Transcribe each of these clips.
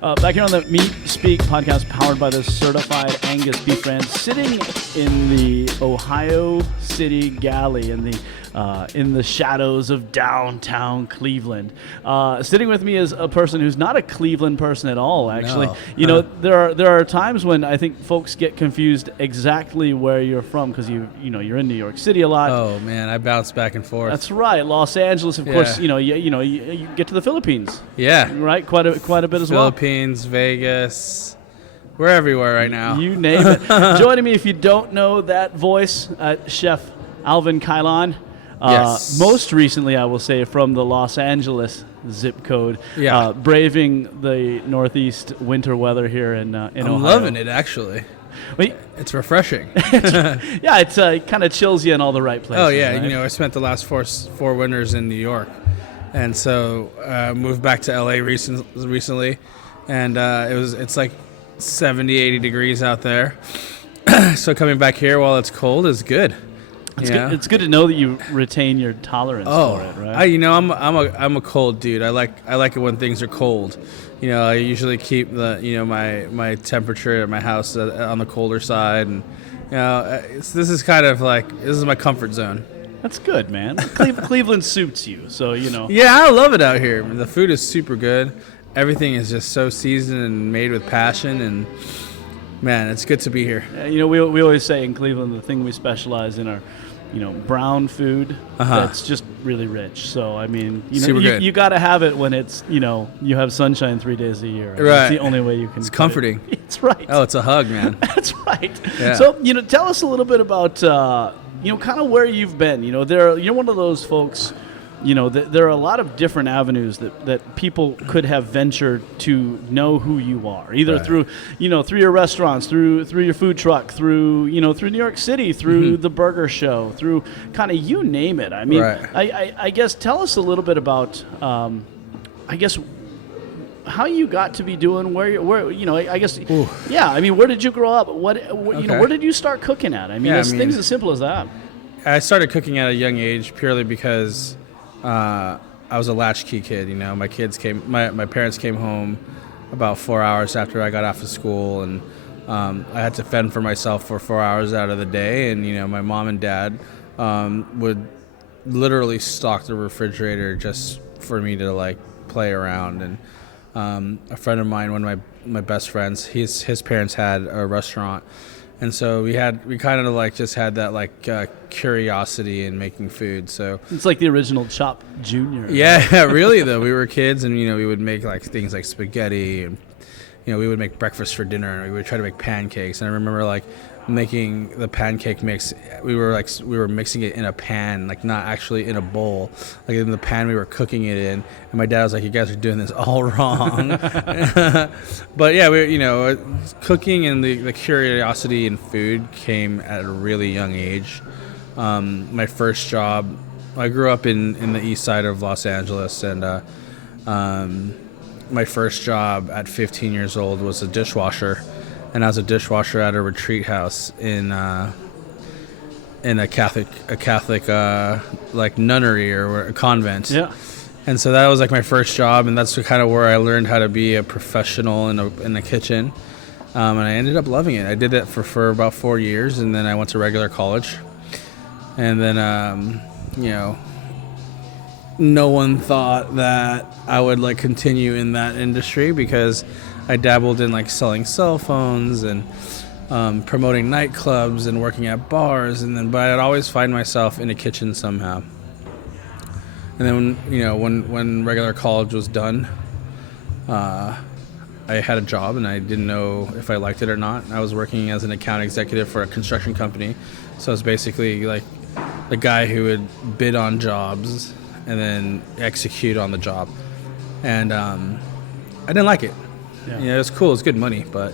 Back here on the Meat Speak podcast, powered by the certified Angus beef brand, sitting in the Ohio City Galley in the shadows of downtown Cleveland. Sitting with me is a person who's not a Cleveland person at all. Actually, No. There are times when I think folks get confused exactly where you're from because you're in New York City a lot. Oh man, I bounce back and forth. That's right, Los Angeles, of course. You get to the Philippines. Yeah, right, quite a bit as well. Philippines, Vegas, we're everywhere right now. You name it. Joining me, if you don't know that voice, Chef Alvin Cailan. Yes. Most recently, I will say, from the Los Angeles zip code. Yeah. Braving the northeast winter weather here in Ohio. I'm loving it, actually. Wait. It's refreshing. Yeah, it kind of chills you in all the right places. Oh yeah, right? I spent the last four winters in New York, and so moved back to LA recently, and it's like 70, 80 degrees out there. So coming back here while it's cold is good. It's good to know that you retain your tolerance for it, right? I'm a cold dude. I like it when things are cold. I usually keep my temperature at my house on the colder side, and this is kind of like this is my comfort zone. That's good, man. Cleveland suits you, so Yeah, I love it out here. The food is super good. Everything is just so seasoned and made with passion, and man, it's good to be here. We always say in Cleveland the thing we specialize in are brown food that's just really rich. So I mean, you got to have it when it's you have sunshine 3 days a year. Right. It's the only way you can. It's comforting. It's right. Oh, it's a hug, man. That's right. Yeah. So tell us a little bit about kind of where you've been. You're one of those folks. There are a lot of different avenues that people could have ventured to know who you are, either through your restaurants, through your food truck, through New York City, through the burger show, through kind of you name it. I mean, I guess tell us a little bit about, how you got to be doing where where did you grow up? Where did you start cooking at? I mean, things as simple as that. I started cooking at a young age purely because I was a latchkey kid. My parents came home about 4 hours after I got off of school, and I had to fend for myself for 4 hours out of the day. And my mom and dad would literally stock the refrigerator just for me to like play around. And a friend of mine, one of my best friends, his parents had a restaurant. And so we kind of like just had that like curiosity in making food. So it's like the original Chop Junior. Yeah, really though. We were kids, and we would make like things like spaghetti, and we would make breakfast for dinner, and we would try to make pancakes. And I remember like making the pancake mix. We were mixing it in a pan, like not actually in a bowl, like in the pan we were cooking it in. And my dad was like, "You guys are doing this all wrong." But yeah, cooking and the curiosity in food came at a really young age. My first job, I grew up in the east side of Los Angeles, and my first job at 15 years old was a dishwasher. And I was a dishwasher at a retreat house in a Catholic like nunnery or a convent. Yeah. And so that was like my first job, and that's kind of where I learned how to be a professional in the kitchen. And I ended up loving it. I did that for about 4 years, and then I went to regular college. And then no one thought that I would like continue in that industry because I dabbled in like selling cell phones and promoting nightclubs and working at bars, but I'd always find myself in a kitchen somehow. And then when regular college was done, I had a job and I didn't know if I liked it or not. I was working as an account executive for a construction company, so I was basically like the guy who would bid on jobs and then execute on the job. And I didn't like it. Yeah. It was cool. It was good money, but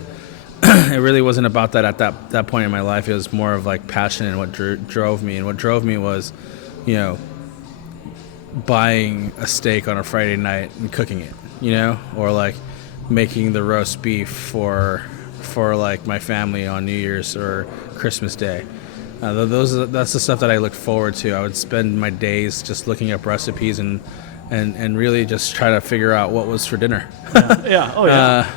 it really wasn't about that at that point in my life. It was more of like passion and what drove me. And what drove me was, buying a steak on a Friday night and cooking it, or like making the roast beef for like my family on New Year's or Christmas Day. That's the stuff that I look forward to. I would spend my days just looking up recipes and and really just try to figure out what was for dinner. Yeah. Oh yeah.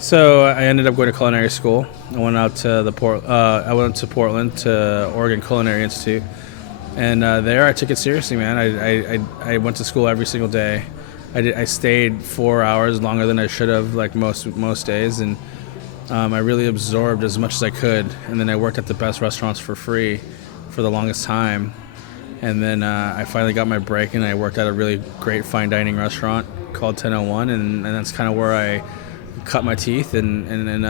So I ended up going to culinary school. I went out to I went to Portland to Oregon Culinary Institute, and there I took it seriously, man. I went to school every single day. I stayed 4 hours longer than I should have, like most days, and I really absorbed as much as I could. And then I worked at the best restaurants for free for the longest time. And then I finally got my break, and I worked at a really great fine dining restaurant called 1001, and that's kind of where I cut my teeth, and then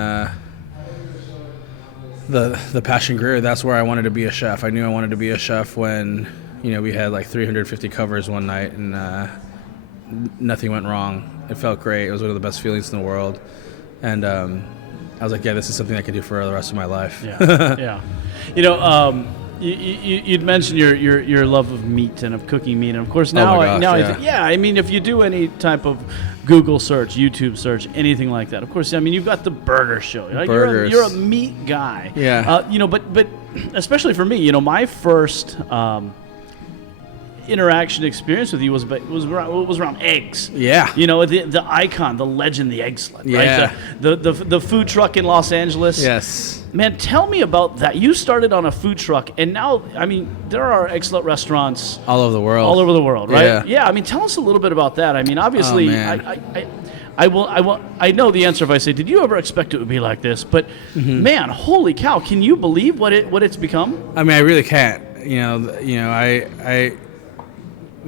the passion grew. That's where I wanted to be a chef. I knew I wanted to be a chef when, we had like 350 covers one night, and nothing went wrong. It felt great. It was one of the best feelings in the world, and I was like, yeah, this is something I could do for the rest of my life. Yeah. You'd mentioned your love of meat and of cooking meat, and of course now, I mean, if you do any type of Google search, YouTube search, anything like that, of course, I mean, you've got the burger show. Right? Burgers. You're a meat guy. Yeah. But especially for me, my first interaction experience with you was around eggs. Yeah. The icon, the legend, the egg slut. Yeah. Right? The food truck in Los Angeles. Yes. Man, tell me about that. You started on a food truck, and now, I mean, there are egg slut restaurants all over the world, right? Yeah. I mean, tell us a little bit about that. I mean, obviously, I know the answer if I say, did you ever expect it would be like this? But man, holy cow! Can you believe what it's become? I mean, I really can't. I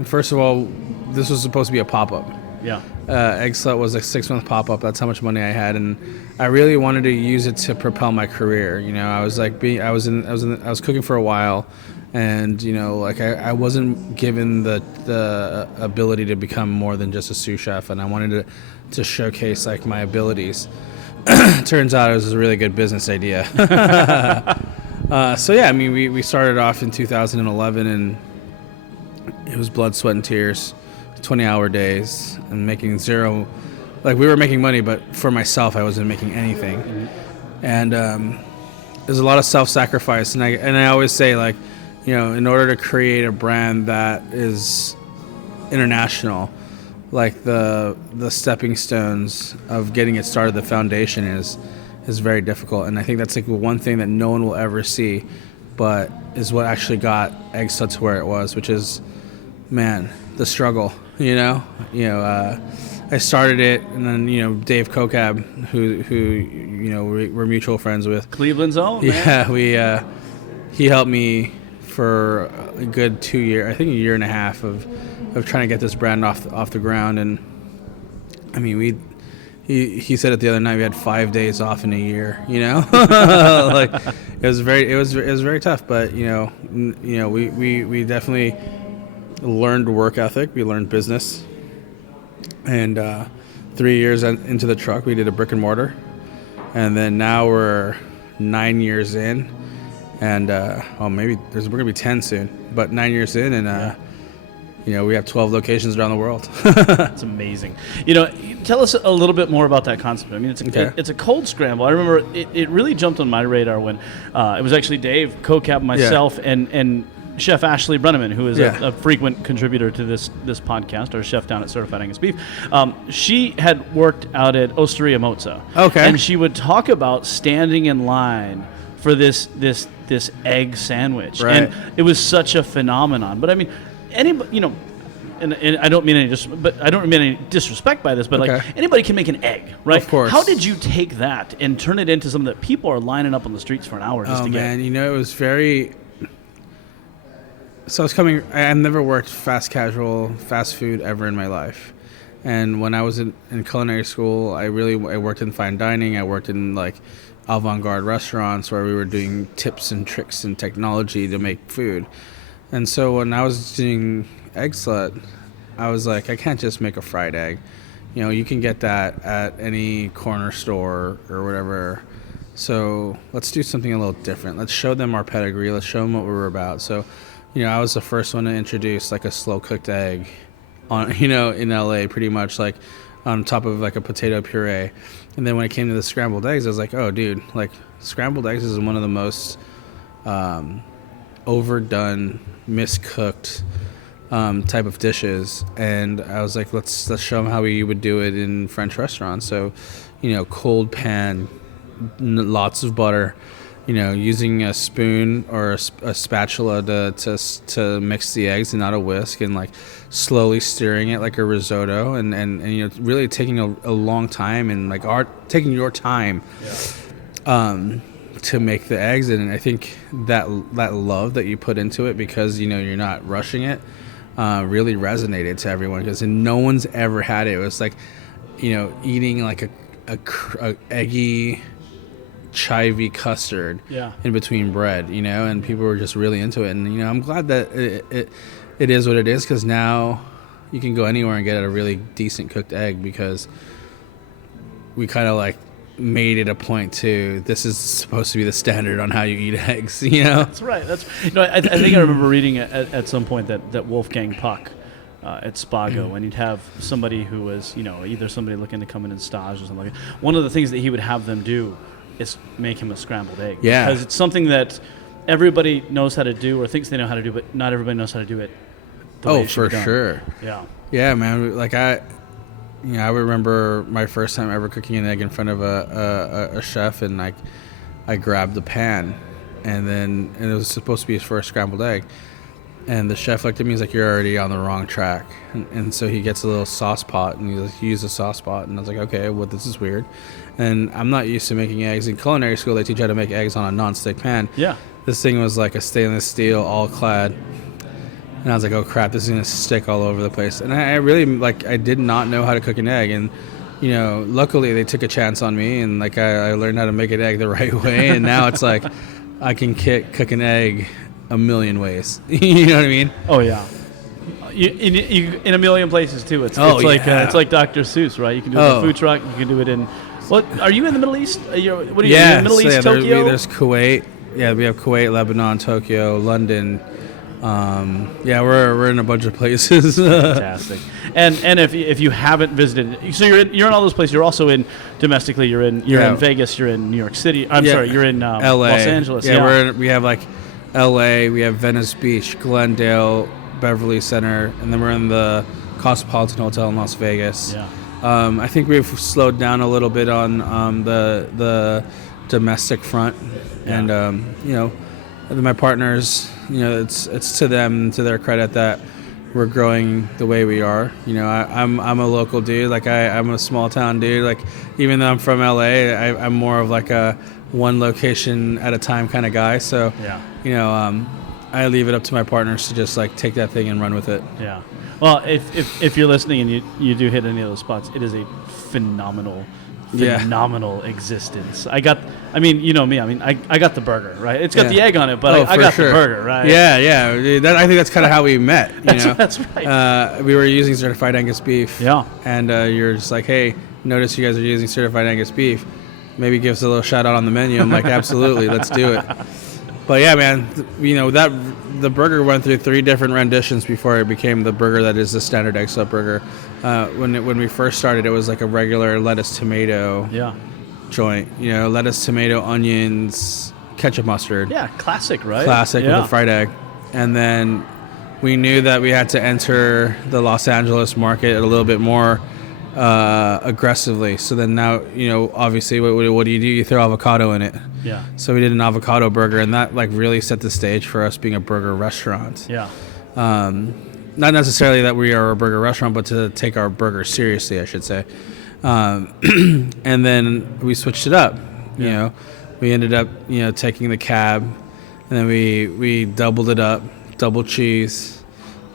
first of all, this was supposed to be a pop-up. Yeah. Egg Slut was a 6-month pop-up. That's how much money I had, and I really wanted to use it to propel my career. I was cooking for a while, and I wasn't given the ability to become more than just a sous chef, and I wanted to showcase like my abilities. Turns out it was a really good business idea. So yeah, I mean, we started off in 2011, and it was blood, sweat, and tears. 20-hour days and making zero, like we were making money, but for myself I wasn't making anything. And there's a lot of self-sacrifice, and I always say, like, in order to create a brand that is international, like the stepping stones of getting it started, the foundation is very difficult. And I think that's like one thing that no one will ever see, but is what actually got Egg Slut to where it was, which is, man, the struggle. I started it, and then Dave Kokab, who we're mutual friends with, Cleveland's own. Yeah, man. He helped me for a good 2 years, I think a year and a half of trying to get this brand off the ground. And I mean, he said it the other night, we had 5 days off in a year. Like it was very tough, but we definitely learned work ethic. We learned business, and 3 years into the truck, we did a brick and mortar, and then now we're 9 years in, and maybe we're gonna be 10 soon, but 9 years in, and we have 12 locations around the world. That's amazing. Tell us a little bit more about that concept. I mean, it's a cold scramble. I remember it really jumped on my radar when it was actually Dave Kokab, myself, and Chef Ashley Brenneman, who is a frequent contributor to this podcast, our chef down at Certified Angus Beef. She had worked out at Osteria Mozza. Okay. And she would talk about standing in line for this egg sandwich. Right. And it was such a phenomenon. But I mean, anybody, and I don't mean any disrespect by this, but like anybody can make an egg, right? Of course. How did you take that and turn it into something that people are lining up on the streets for an hour just to get? Oh man, it was very. So I've never worked fast food ever in my life. And when I was in culinary school, I worked in fine dining. I worked in like avant-garde restaurants where we were doing tips and tricks and technology to make food. And so when I was doing Egg Slut, I was like, I can't just make a fried egg. You can get that at any corner store or whatever. So let's do something a little different. Let's show them our pedigree. Let's show them what we were about. So I was the first one to introduce like a slow cooked egg on, in LA, pretty much like on top of like a potato puree. And then when it came to the scrambled eggs, I was like, oh dude, like scrambled eggs is one of the most overdone, miscooked, type of dishes. And I was like, let's show them how we would do it in French restaurants. So, cold pan, lots of butter, using a spoon or a spatula to mix the eggs and not a whisk, and like slowly stirring it like a risotto, and really taking a long time, and like taking your time to make the eggs. And I think that love that you put into it, because you're not rushing it, really resonated to everyone, because no one's ever had it. It was like eating like a eggy chivy custard in between bread, and people were just really into it. And I'm glad that it is what it is, because now you can go anywhere and get a really decent cooked egg, because we kind of like made it a point to, this is supposed to be the standard on how you eat eggs. That's right. That's I think I remember reading at some point that Wolfgang Puck at Spago, and he'd have somebody who was either somebody looking to come in and stage or something like that. One of the things that he would have them do is make him a scrambled egg. Yeah. Because it's something that everybody knows how to do or thinks they know how to do, but not everybody knows how to do it the way it should be done. Sure. Yeah. Yeah, man. Like I remember my first time ever cooking an egg in front of a chef, and like I grabbed the pan, and it was supposed to be for a scrambled egg. And the chef looked at me, he's like, you're already on the wrong track. And so he gets a little sauce pot, and he's like, use a sauce pot. And I was like, okay, well, this is weird. And I'm not used to making eggs. In culinary school, they teach you how to make eggs on a non-stick pan. Yeah. This thing was like a stainless steel, all clad. And I was like, oh, crap, this is going to stick all over the place. And I really, I did not know how to cook an egg. And, luckily they took a chance on me, and I learned how to make an egg the right way. And now it's like I can cook an egg a million ways. You know what I mean? Oh yeah. You in a million places too. It's like Dr. Seuss, right? You can do it in a food truck. You can do it in. What are you in the Middle East? What are you in the Middle East? Tokyo. There's Kuwait. Yeah, we have Kuwait, Lebanon, Tokyo, London. We're in a bunch of places. Fantastic. And if you haven't visited, so you're in all those places. You're also in domestically. You're in Vegas. You're in New York City. You're in LA, Los Angeles. We have like LA, we have Venice Beach, Glendale, Beverly Center, and then we're in the Cosmopolitan Hotel in Las Vegas. Yeah. I think we've slowed down a little bit on the domestic front, and my partners, it's to them, to their credit, that we're growing the way we are. I'm a local dude. I'm a small town dude. Like, even though I'm from LA, I'm more of like a one location at a time kind of guy. So I leave it up to my partners to just take that thing and run with it. Yeah. Well, if you're listening and you do hit any of those spots, it is a phenomenal existence. I got the burger, right? It's got the egg on it, but I got the burger, right? Yeah. I think that's kind of how we met. That's right. We were using certified Angus beef. Yeah. And you're just like, hey, notice you guys are using certified Angus beef. Maybe give us a little shout out on the menu. I'm like, absolutely, let's do it. But yeah, man, that the burger went through 3 different renditions before it became the burger that is the standard egg slut burger. When we first started, it was like a regular lettuce tomato joint. Lettuce, tomato, onions, ketchup, mustard. Yeah, classic, right? Classic with a fried egg. And then we knew that we had to enter the Los Angeles market a little bit more aggressively. So then now, obviously, what do? You throw avocado in it. Yeah. So we did an avocado burger, and that really set the stage for us being a burger restaurant. Yeah. Not necessarily that we are a burger restaurant, but to take our burger seriously, I should say. And then we switched it up. We ended up taking the cab, and then we doubled it up, double cheese,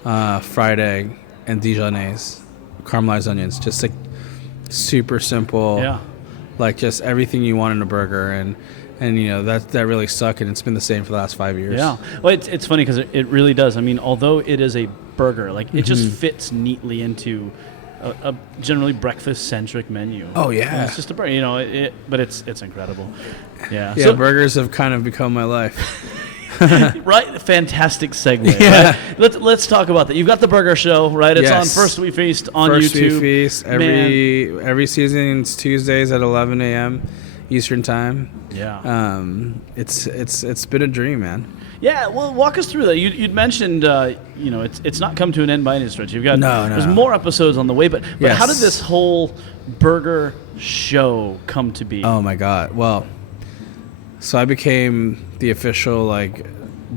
fried egg, and Dijonnaise, caramelized onions, just super simple. Yeah. Just everything you want in a burger, and that really stuck, and it's been the same for the last 5 years. Yeah. Well, it's funny because it really does. I mean, although it is a burger, it just fits neatly into a generally breakfast-centric menu. Oh yeah. And it's just a burger, but it's incredible. Yeah. Yeah. So, burgers have kind of become my life. Right, fantastic segue. Yeah. Right? Let's talk about that. You've got the burger show, right? It's on First We Feast on YouTube. First We Feast every season. It's Tuesdays at 11 a.m. Eastern time. Yeah. It's been a dream, man. Yeah, well, walk us through that. You'd mentioned, it's not come to an end by any stretch. You've got No. There's more episodes on the way, but Yes. how did this whole burger show come to be? Oh my God. Well, so I became the official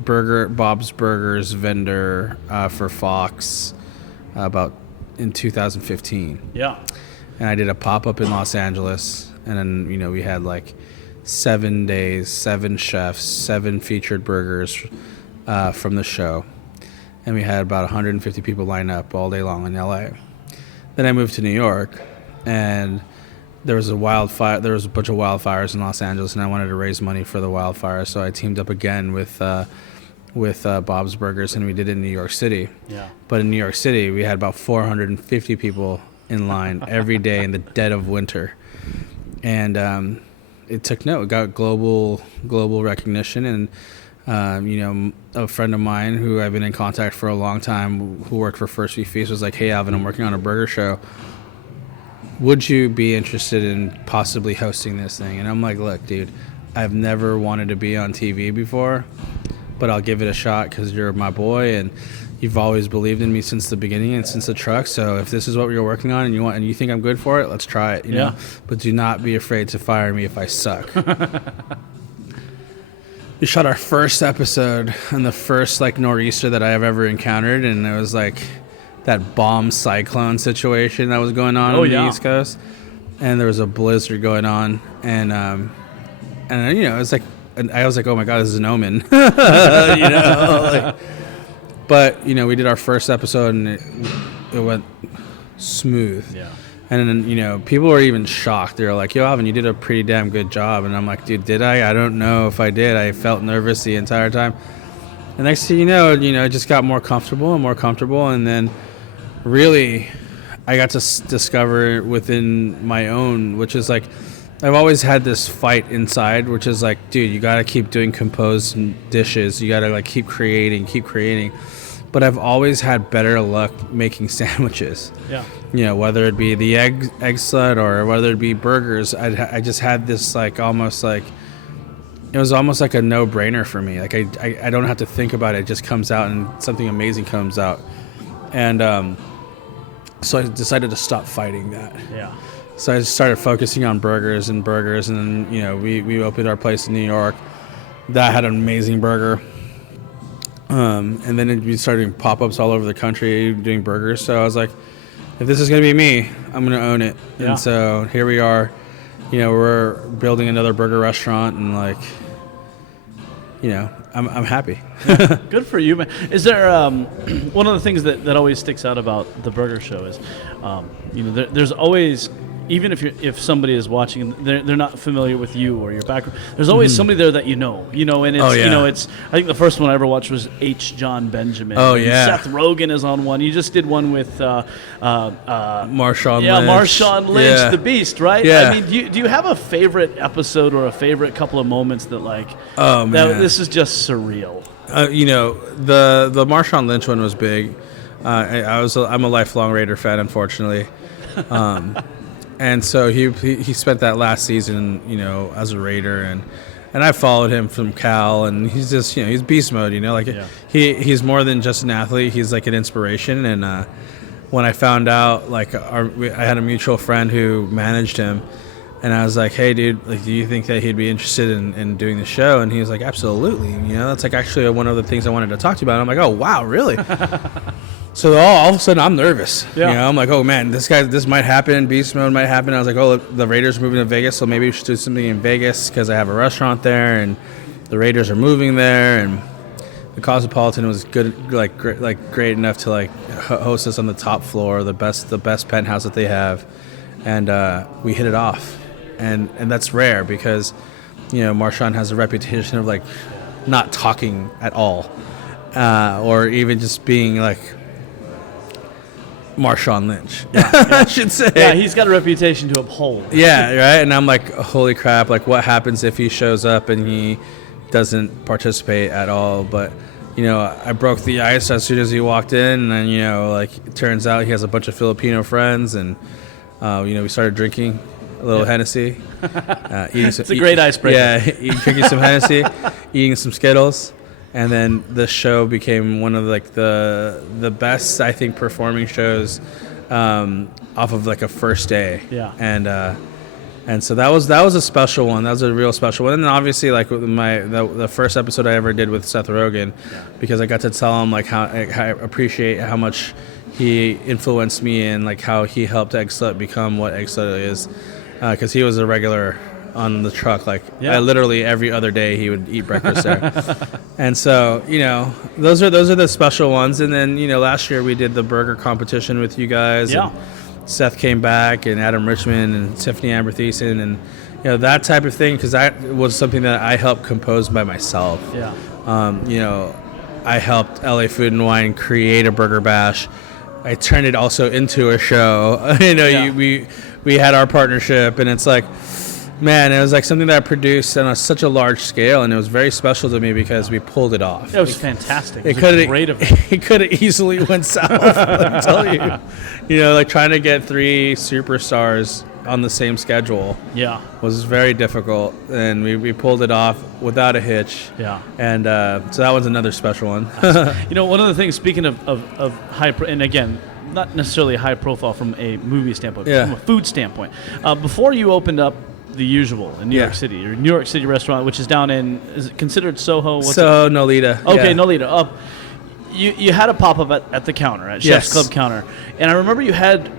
Bob's Burgers vendor for Fox about in 2015. Yeah. And I did a pop-up in Los Angeles, and then we had 7 days, 7 chefs, 7 featured burgers from the show, and we had about 150 people line up all day long in LA. Then I moved to New York, and there was a wildfire. There was a bunch of wildfires in Los Angeles, and I wanted to raise money for the wildfire, so I teamed up again with Bob's Burgers, and we did it in New York City. Yeah. But in New York City, we had about 450 people in line every day in the dead of winter, and it took note. It got global recognition, and a friend of mine who I've been in contact for a long time, who worked for First Week Feast, was like, "Hey, Alvin, I'm working on a burger show. Would you be interested in possibly hosting this thing?" And I'm like, "Look, dude, I've never wanted to be on TV before, but I'll give it a shot because you're my boy and you've always believed in me since the beginning and since the truck. So if this is what you're working on and you think I'm good for it, let's try it. You know? But do not be afraid to fire me if I suck." We shot our first episode on the first nor'easter that I have ever encountered, and it was that bomb cyclone situation that was going on the East Coast, and there was a blizzard going on, and it's and I was like, "Oh my God, this is an omen," But we did our first episode, and it went smooth. Yeah. And then people were even shocked. They were like, "Yo, Alvin, you did a pretty damn good job." And I'm like, "Dude, did I? I don't know if I did. I felt nervous the entire time." And next thing you know, it just got more comfortable and more comfortable, and then really, I got to discover within my own, which is I've always had this fight inside, which is dude, you got to keep doing composed dishes. You got to keep creating. But I've always had better luck making sandwiches. Yeah. Whether it be the egg slut or whether it be burgers, I just had this almost it was almost like a no-brainer for me. I don't have to think about it. It just comes out and something amazing comes out. And so I decided to stop fighting that. Yeah. So I just started focusing on burgers, and then we opened our place in New York. That had an amazing burger. And then we started doing pop-ups all over the country doing burgers. So I was like, if this is going to be me, I'm going to own it. Yeah. And so here we are. We're building another burger restaurant, and I'm happy. Good for you, man. Is there one of the things that always sticks out about the burger show is, there's always, even if somebody is watching, they're not familiar with you or your background, there's always somebody there that and it's it's I think the first one I ever watched was H. John Benjamin. Oh, and yeah. Seth Rogen is on one. You just did one with Marshawn Lynch. Marshawn Lynch, the Beast, right? Yeah. I mean, do you have a favorite episode or a favorite couple of moments that Oh, man. this is just surreal? The Marshawn Lynch one was big. I'm a lifelong Raider fan, unfortunately. And so he spent that last season, as a Raider, and I followed him from Cal, and he's just, he's beast mode, he's more than just an athlete. He's an inspiration. And when I found out, I had a mutual friend who managed him, and I was like, "Hey, dude, do you think that he'd be interested in doing the show?" And he was like, "Absolutely. That's actually one of the things I wanted to talk to you about." And I'm like, "Oh, wow, really?" So all of a sudden, I'm nervous. Yeah. I'm like, "Oh man, this might happen. Beast mode might happen." I was like, "Oh, the Raiders are moving to Vegas, so maybe we should do something in Vegas because I have a restaurant there, and the Raiders are moving there, and the Cosmopolitan was good, great enough to host us on the top floor, the best penthouse that they have, and we hit it off, and that's rare because Marshawn has a reputation of not talking at all, or even just being Marshawn Lynch, I should say. Yeah, he's got a reputation to uphold. Yeah, right. And I'm like, holy crap! What happens if he shows up and he doesn't participate at all? But I broke the ice as soon as he walked in, and then it turns out he has a bunch of Filipino friends, and we started drinking a little Hennessy. It's a great icebreaker. Yeah, drinking some Hennessy, eating some Skittles. And then the show became one of like the best, I think, performing shows off of like a first day. Yeah. And so that was a special one. That was a real special one. And then obviously like with the first episode I ever did with Seth Rogen, because I got to tell him like how I appreciate how much he influenced me and like how he helped Egg Slut become what Egg Slut is, because he was a regular on the truck. Like literally every other day he would eat breakfast there. And so those are the special ones. And then last year we did the burger competition with you guys. Yeah. And Seth came back, and Adam Richmond and Tiffany Amber Thiessen, and that type of thing, because that was something that I helped compose by myself. Yeah. I helped LA Food and Wine create a burger bash. I turned it also into a show. We had our partnership, and it's like, man, it was like something that I produced on such a large scale, and it was very special to me because we pulled it off. It was fantastic. It could have easily went south. Let me tell you, like trying to get 3 superstars on the same schedule. Yeah, was very difficult, and we pulled it off without a hitch. Yeah, and so that was another special one. One of the things, speaking of high, and again, not necessarily high profile from a movie standpoint, but from a food standpoint. Before you opened up The Usual in New York City, or New York City restaurant, which is down in, is it considered Soho? Nolita. Okay, Nolita. You had a pop-up at the counter, at Chef's Club counter, and I remember you had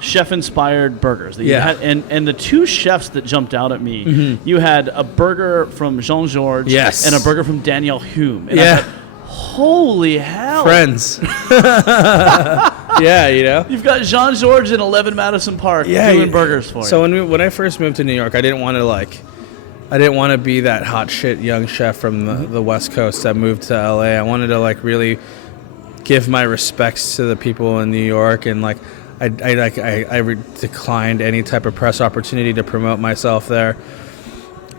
chef-inspired burgers. That you had, and the 2 chefs that jumped out at me, you had a burger from Jean-Georges and a burger from Danielle Hume. And I thought, holy hell. Friends. You've got Jean-Georges in 11 Madison Park doing burgers for you. So when I first moved to New York, I didn't want to be that hot shit young chef from the West Coast that moved to LA. I wanted to like really give my respects to the people in New York, and like I declined any type of press opportunity to promote myself there.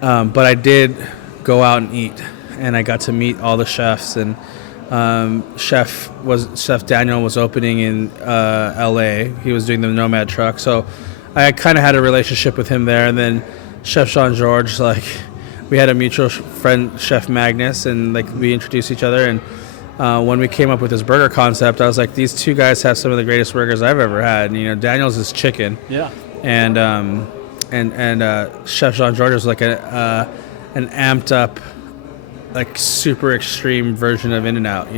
But I did go out and eat, and I got to meet all the chefs, and Chef Daniel was opening in LA. He was doing the Nomad truck, so I kind of had a relationship with him there. And then Chef Jean-Georges, like we had a mutual friend, Chef Magnus, and like we introduced each other. And when we came up with this burger concept, I was like, these 2 guys have some of the greatest burgers I've ever had. And, Daniel's is chicken. Yeah. And Chef Jean-Georges was like an amped up, like super extreme version of In-N-Out,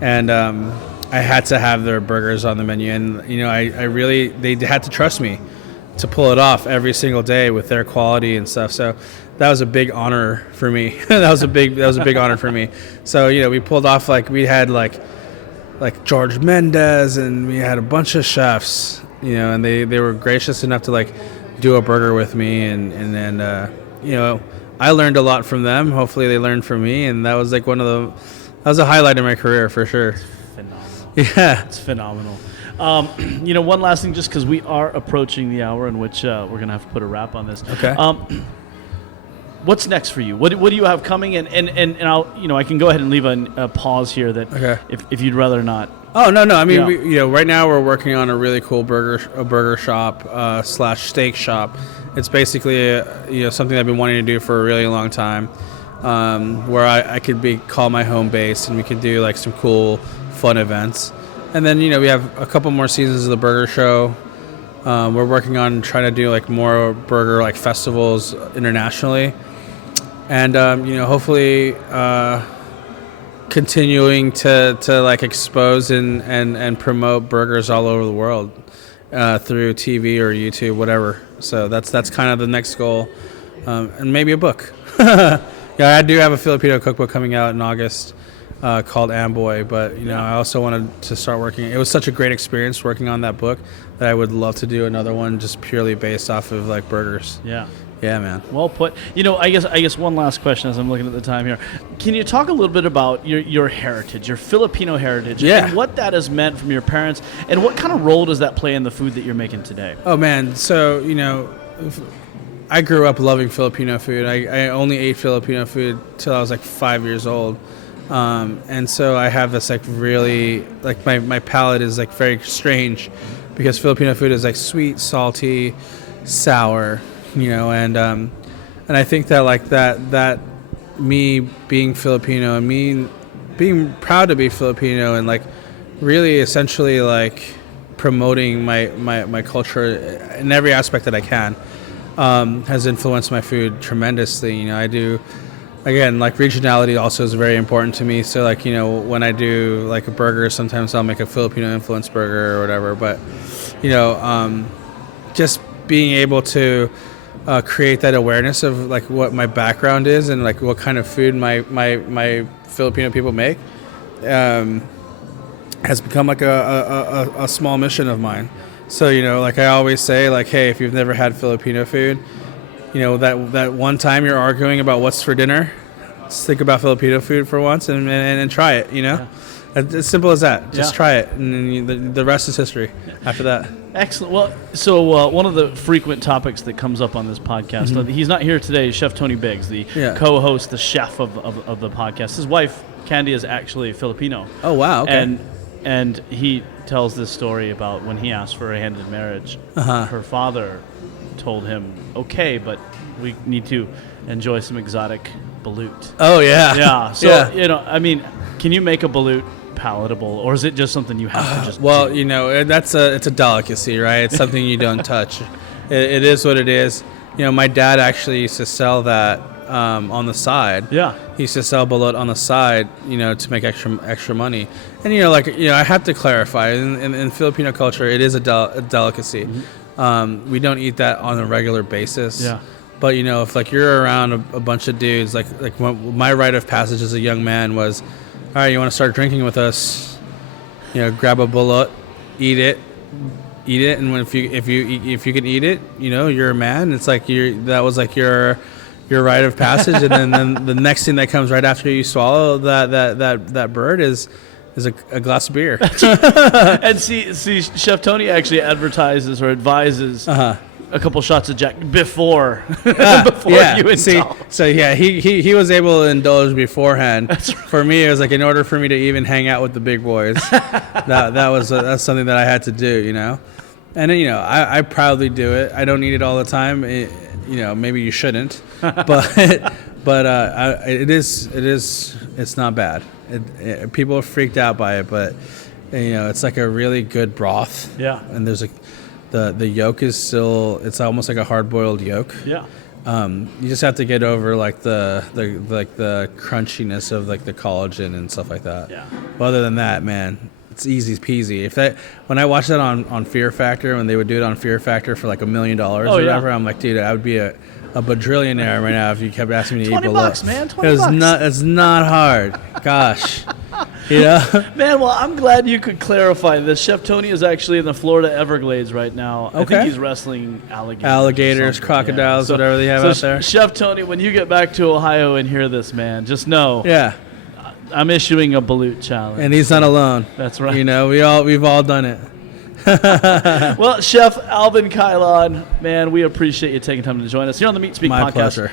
and I had to have their burgers on the menu, and they had to trust me to pull it off every single day with their quality and stuff. So that was a big honor for me. that was a big honor for me. So we pulled off, like we had like George Mendez, and we had a bunch of chefs, and they were gracious enough to like do a burger with me, and then I learned a lot from them. Hopefully they learned from me, and that was like that was a highlight in my career for sure. It's phenomenal. Yeah. It's phenomenal. One last thing, just because we are approaching the hour in which we're going to have to put a wrap on this. Okay. What's next for you? What do you have coming? And I'll, I can go ahead and leave a pause here that if you'd rather not. Oh, no. I mean, right now we're working on a really cool burger shop / steak shop. It's basically something I've been wanting to do for a really long time, where I could call my home base, and we could do like some cool, fun events. And then we have a couple more seasons of the burger show. We're working on trying to do like more burger like festivals internationally, and hopefully continuing to like expose and promote burgers all over the world through TV or YouTube, whatever. So that's kind of the next goal, and maybe a book. I do have a Filipino cookbook coming out in August called Amboy, but I also wanted to start working. It was such a great experience working on that book that I would love to do another one just purely based off of like burgers. Yeah, man. Well put. I guess one last question as I'm looking at the time here. Can you talk a little bit about your heritage, your Filipino heritage, and what that has meant from your parents, and what kind of role does that play in the food that you're making today? Oh, man. So, I grew up loving Filipino food. I only ate Filipino food till I was like 5 years old. And so I have this like really, like my palate is like very strange because Filipino food is like sweet, salty, sour, and I think that like that me being Filipino and me being proud to be Filipino and like really essentially like promoting my culture in every aspect that I can has influenced my food tremendously. You know, I do, again, like regionality also is very important to me. So like, you know, when I do like a burger, sometimes I'll make a Filipino influenced burger or whatever. But, you know, just being able to create that awareness of like what my background is and like what kind of food my Filipino people make has become like a small mission of mine. So, you know, like I always say, like, hey, if you've never had Filipino food, you know, that one time you're arguing about what's for dinner, just think about Filipino food for once and try it, you know? Yeah. As simple as that. Just try it. And the rest is history after that. Excellent. Well, so one of the frequent topics that comes up on this podcast, he's not here today, Chef Tony Biggs, the co-host, the chef of the podcast. His wife, Candy, is actually Filipino. Oh, wow. Okay. And he tells this story about when he asked for a hand in marriage, her father told him, okay, but we need to enjoy some exotic balut. Oh, yeah. Yeah. So, you know, I mean, can you make a balut palatable, or is it just something you have to just do? You know, it's a delicacy, right? It's something you don't touch. It is what it is. You know, my dad actually used to sell that on the side. Yeah. He used to sell balut on the side, you know, to make extra money. And, you know, like, you know, I have to clarify, in Filipino culture, it is a delicacy. Mm-hmm. We don't eat that on a regular basis. Yeah. But, you know, if, like, you're around a bunch of dudes, like my rite of passage as a young man was, all right, you want to start drinking with us, you know, grab a balut, eat it, and if you can eat it, you know, you're a man. It's like that was like your rite of passage, and then the next thing that comes right after you swallow that bird is a glass of beer. And see, Chef Tony actually advertises or advises a couple shots of Jack before you indulge. So yeah, he was able to indulge beforehand. That's right. For me, it was like in order for me to even hang out with the big boys, that's something that I had to do, you know. And then, you know, I proudly do it. I don't eat it all the time. You know, maybe you shouldn't, but it's not bad. People are freaked out by it, but you know, it's like a really good broth. Yeah. And there's the yolk is still, it's almost like a hard boiled yolk. Yeah. You just have to get over like the crunchiness of like the collagen and stuff like that. Yeah. But other than that, man, it's easy peasy. When I watched that on Fear Factor, when they would do it on Fear Factor for like $1 million or whatever, I'm like, dude, I would be a bajillionaire right now if you kept asking me to eat balut. $20, man. $20. It's not hard. Gosh. You know? Man, well, I'm glad you could clarify this. Chef Tony is actually in the Florida Everglades right now. Okay. I think he's wrestling alligators, crocodiles, whatever they have out there. Chef Tony, when you get back to Ohio and hear this, man, just know. Yeah. I'm issuing a balut challenge. And he's not alone. That's right. You know, we've all done it. Well, Chef Alvin Cailan, man, we appreciate you taking time to join us here on the Meat Speak My podcast. Pleasure.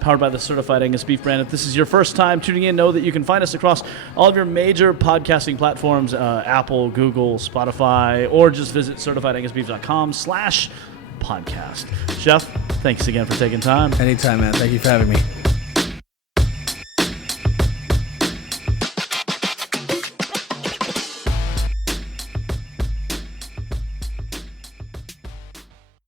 Powered by the Certified Angus Beef brand. If this is your first time tuning in, know that you can find us across all of your major podcasting platforms, Apple, Google, Spotify, or just visit certifiedangusbeef.com/podcast. Chef, thanks again for taking time. Anytime, man. Thank you for having me.